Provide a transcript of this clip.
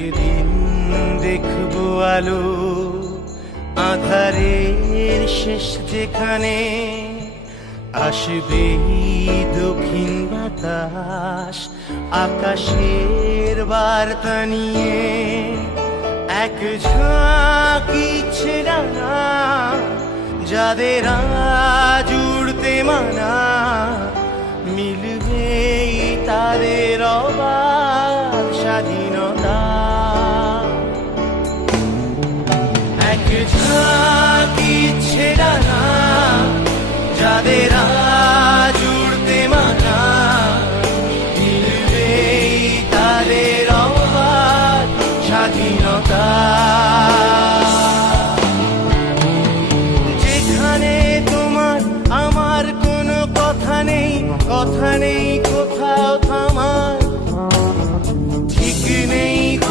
একদিন দেখবো আলো আঁধারের শেষ যেখানে, আসবে দক্ষিণ বাতাস আকাশের বার্তা নিয়ে। এক ঝাঁক ইচ্ছে ডানা যাদের আজ উড়তে মানা, মিলবে তাদের অবাক স্বাধীনতা। এক ঝাঁক ইচ্ছে ডানা যাদের আজ উড়তে মানা, মিলবে তাদের অবাক স্বাধীনতা।